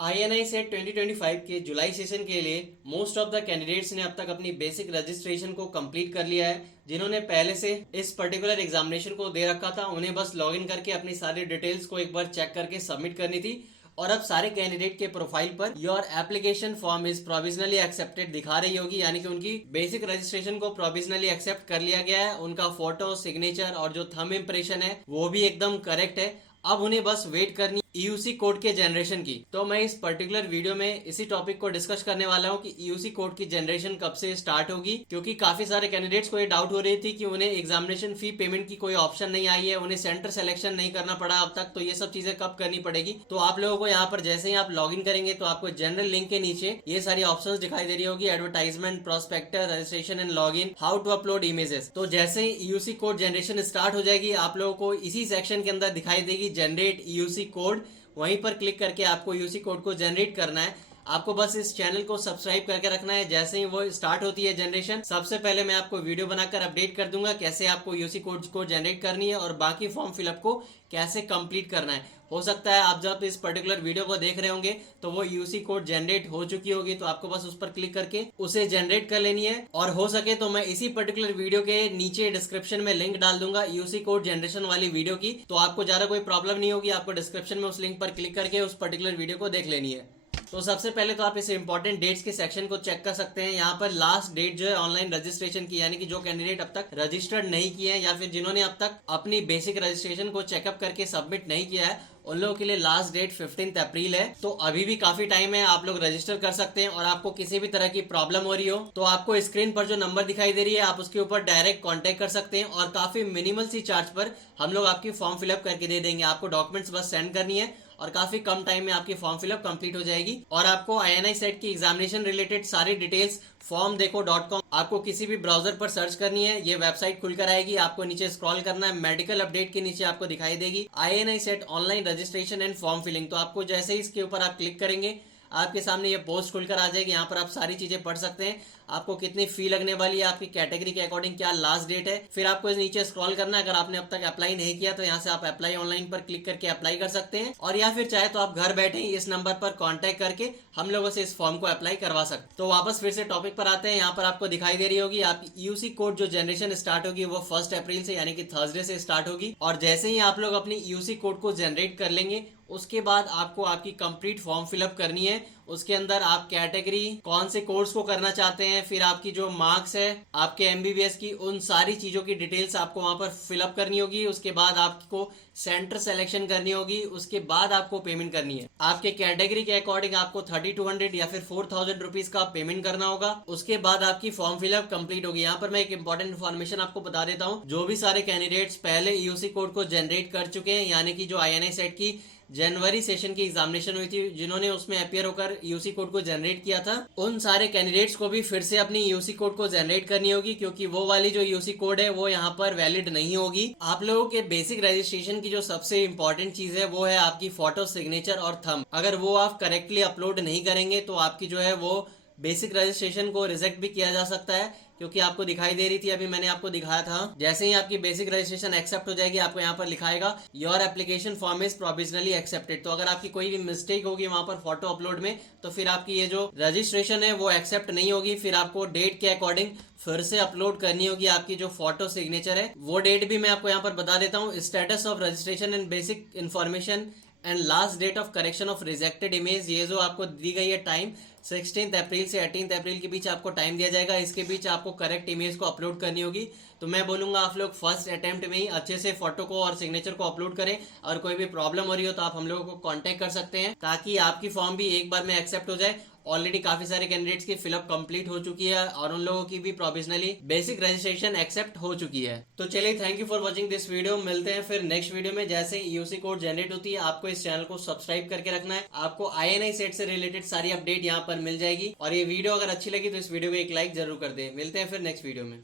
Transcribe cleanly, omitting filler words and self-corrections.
INI set 2025 के जुलाई session के लिए मोस्ट ऑफ द कैंडिडेट्स ने अब तक अपनी बेसिक रजिस्ट्रेशन को कंप्लीट कर लिया है। जिन्होंने पहले से इस पर्टिकुलर एग्जामिनेशन को दे रखा था उन्हें बस लॉगिन करके अपनी सारी डिटेल्स को एक बार चेक करके सबमिट करनी थी। और अब सारे कैंडिडेट के profile per your application form is provisionally accepted दिखा रही होगी, यानी कि उनकी बेसिक रजिस्ट्रेशन को प्रोविजनली एक्सेप्ट कर लिया गया है। उनका फोटो, सिग्नेचर और जो थंब इंप्रेशन है वो भी एकदम करेक्ट है। अब उन्हें बस वेट करनी ईयूसी कोड के जनरेशन की। तो मैं इस पर्टिकुलर वीडियो में इसी टॉपिक को डिस्कस करने वाला हूं कि ईयूसी कोड की जनरेशन कब से स्टार्ट होगी, क्योंकि काफी सारे कैंडिडेट्स को ये डाउट हो रही थी कि उन्हें एग्जामिनेशन फी पेमेंट की कोई ऑप्शन नहीं आई है, उन्हें सेंटर सिलेक्शन नहीं करना पड़ा अब तक, तो ये सब चीजें कब करनी पड़ेगी। तो आप लोगों को यहाँ पर जैसे ही आप लॉग इन करेंगे तो आपको जनरल लिंक के नीचे ये सारी ऑप्शन दिखाई दे रही होगी, advertisement, prospectus, registration and log in, how to upload images. तो जैसे ही ईयूसी कोड जनरेशन स्टार्ट हो जाएगी आप लोगों को इसी सेक्शन के अंदर दिखाई देगी जनरेट ईयूसी कोड। वहीं पर क्लिक करके आपको यूसी कोड को जनरेट करना है। आपको बस इस चैनल को सब्सक्राइब करके रखना है। जैसे ही वो स्टार्ट होती है जनरेशन, सबसे पहले मैं आपको वीडियो बनाकर अपडेट कर दूंगा कैसे आपको यूसी कोड को जनरेट करनी है और बाकी फॉर्म फिलअप को कैसे कंप्लीट करना है। हो सकता है आप जब इस पर्टिकुलर वीडियो को देख रहे होंगे तो वो यूसी कोड जनरेट हो चुकी होगी, तो आपको बस उस पर क्लिक करके उसे जनरेट कर लेनी है। और हो सके तो मैं इसी पर्टिकुलर वीडियो के नीचे डिस्क्रिप्शन में लिंक डाल दूंगा यूसी कोड जनरेशन वाली वीडियो की, तो आपको ज्यादा कोई प्रॉब्लम नहीं होगी। आपको डिस्क्रिप्शन में उस लिंक पर क्लिक करके उस पर्टिकुलर वीडियो को देख लेनी है। तो सबसे पहले तो आप इस इंपॉर्टेंट डेट्स के सेक्शन को चेक कर सकते हैं। यहाँ पर लास्ट डेट जो है ऑनलाइन रजिस्ट्रेशन की, यानी कि जो कैंडिडेट अब तक रजिस्टर्ड नहीं किए हैं या फिर जिन्होंने अब तक अपनी बेसिक रजिस्ट्रेशन को चेकअप करके सबमिट नहीं किया है, उन लोगों के लिए लास्ट डेट 15 अप्रैल है। तो अभी भी काफी टाइम है, आप लोग रजिस्टर कर सकते हैं। और आपको किसी भी तरह की प्रॉब्लम हो रही हो तो आपको स्क्रीन पर जो नंबर दिखाई दे रही है आप उसके ऊपर डायरेक्ट कांटेक्ट कर सकते हैं और काफी मिनिमल सी चार्ज पर हम लोग आपकी फॉर्म फिलअप करके दे देंगे। आपको डॉक्यूमेंट्स बस सेंड करनी है और काफी कम टाइम में आपकी फॉर्म फिलअप कंप्लीट हो जाएगी। और आपको INI सेट की एग्जामिनेशन रिलेटेड सारी डिटेल्स formdeco.com आपको किसी भी ब्राउजर पर सर्च करनी है, ये वेबसाइट खुलकर आएगी। आपको नीचे स्क्रॉल करना है, मेडिकल अपडेट के नीचे आपको दिखाई देगी INI set online registration and form filling. तो आपको जैसे ही इसके ऊपर आप क्लिक करेंगे आपके सामने ये पोस्ट खुलकर आ जाएगी। यहाँ पर आप सारी चीजें पढ़ सकते हैं, आपको कितनी फी लगने वाली है, आपकी कैटेगरी के अकॉर्डिंग क्या लास्ट डेट है। फिर आपको नीचे स्क्रॉल करना है, अगर आपने अब तक अप्लाई नहीं किया तो यहाँ से आप अप्लाई ऑनलाइन पर क्लिक करके अप्लाई कर सकते हैं। और या फिर चाहे तो आप घर बैठे ही इस नंबर पर कॉन्टेक्ट करके हम लोगों से इस फॉर्म को अप्लाई करवा सकते। तो वापस फिर से टॉपिक पर आते हैं। यहाँ पर आपको दिखाई दे रही होगी आपकी यूसी कोड जो जनरेशन स्टार्ट होगी वो 1 अप्रैल से, यानी कि थर्सडे से स्टार्ट होगी। और जैसे ही आप लोग अपनी यूसी कोड को जनरेट कर लेंगे उसके बाद आपको आपकी कंप्लीट फॉर्म फिलअप करनी है। उसके अंदर आप कैटेगरी, कौन से कोर्स को करना चाहते हैं, फिर आपकी जो मार्क्स है आपके MBBS की, उन सारी चीजों की डिटेल्स आपको वहां पर फिलअप करनी होगी। उसके बाद आपको सेंटर सिलेक्शन करनी होगी, उसके बाद आपको पेमेंट करनी है। आपके कैटेगरी के अकॉर्डिंग आपको 3200 या फिर 4000 रुपीज का पेमेंट करना होगा। उसके बाद आपकी फॉर्म फिलअप कंप्लीट होगी। यहाँ पर मैं एक इंपॉर्टेंट इन्फॉर्मेशन आपको बता देता हूँ, जो भी सारे कैंडिडेट्स पहले यूसी कोड को जनरेट कर चुके हैं, यानी कि जो INI सेट की जनवरी सेशन की एग्जामिनेशन हुई थी, जिन्होंने उसमें अपियर होकर यूसी कोड को जनरेट किया था, उन सारे कैंडिडेट्स को भी फिर से अपनी यूसी कोड को जनरेट करनी होगी, क्योंकि वो वाली जो यूसी कोड है वो यहाँ पर वैलिड नहीं होगी। आप लोगों के बेसिक रजिस्ट्रेशन की जो सबसे इंपॉर्टेंट चीज है वो है आपकी फोटो, सिग्नेचर और थंब। अगर वो आप करेक्टली अपलोड नहीं करेंगे तो आपकी जो है वो बेसिक रजिस्ट्रेशन को रिजेक्ट भी किया जा सकता है, क्योंकि आपको दिखाई दे रही थी, अभी मैंने आपको दिखाया था। जैसे ही आपकी बेसिक रजिस्ट्रेशन एक्सेप्ट हो जाएगी आपको यहाँ पर लिखाएगा your application form is provisionally accepted. तो अगर आपकी कोई भी मिस्टेक होगी वहां पर फोटो अपलोड में तो फिर आपकी ये जो रजिस्ट्रेशन है वो एक्सेप्ट नहीं होगी। फिर आपको डेट के अकॉर्डिंग फिर से अपलोड करनी होगी आपकी जो फोटो, सिग्नेचर है। वो डेट भी मैं आपको यहाँ पर बता देता हूँ, status of registration and basic information and last date of correction of rejected image. ये जो आपको दी गई है टाइम 16 अप्रैल से 18 अप्रैल के बीच आपको टाइम दिया जाएगा। इसके बीच आपको करेक्ट इमेज को अपलोड करनी होगी। तो मैं बोलूंगा आप लोग फर्स्ट अटेम्प्ट में ही अच्छे से फोटो को और सिग्नेचर को अपलोड करें। और कोई भी प्रॉब्लम हो रही हो तो आप हम लोगों को कांटेक्ट कर सकते हैं, ताकि आपकी फॉर्म भी एक बार में एक्सेप्ट हो जाए। ऑलरेडी काफी सारे कैंडिडेट्स की फिलअप कंप्लीट हो चुकी है और उन लोगों की भी प्रोविजनली बेसिक रजिस्ट्रेशन एक्सेप्ट हो चुकी है। तो चलिए, thank you for watching this video. मिलते हैं फिर नेक्स्ट वीडियो में। जैसे ही यूसी कोड जनरेट होती है आपको इस चैनल को सब्सक्राइब करके रखना है। आपको INI सेट से रिलेटेड सारी अपडेट यहाँ पर मिल जाएगी। और ये वीडियो अगर अच्छी लगी तो इस वीडियो को एक लाइक जरूर कर दे। मिलते हैं फिर नेक्स्ट वीडियो में।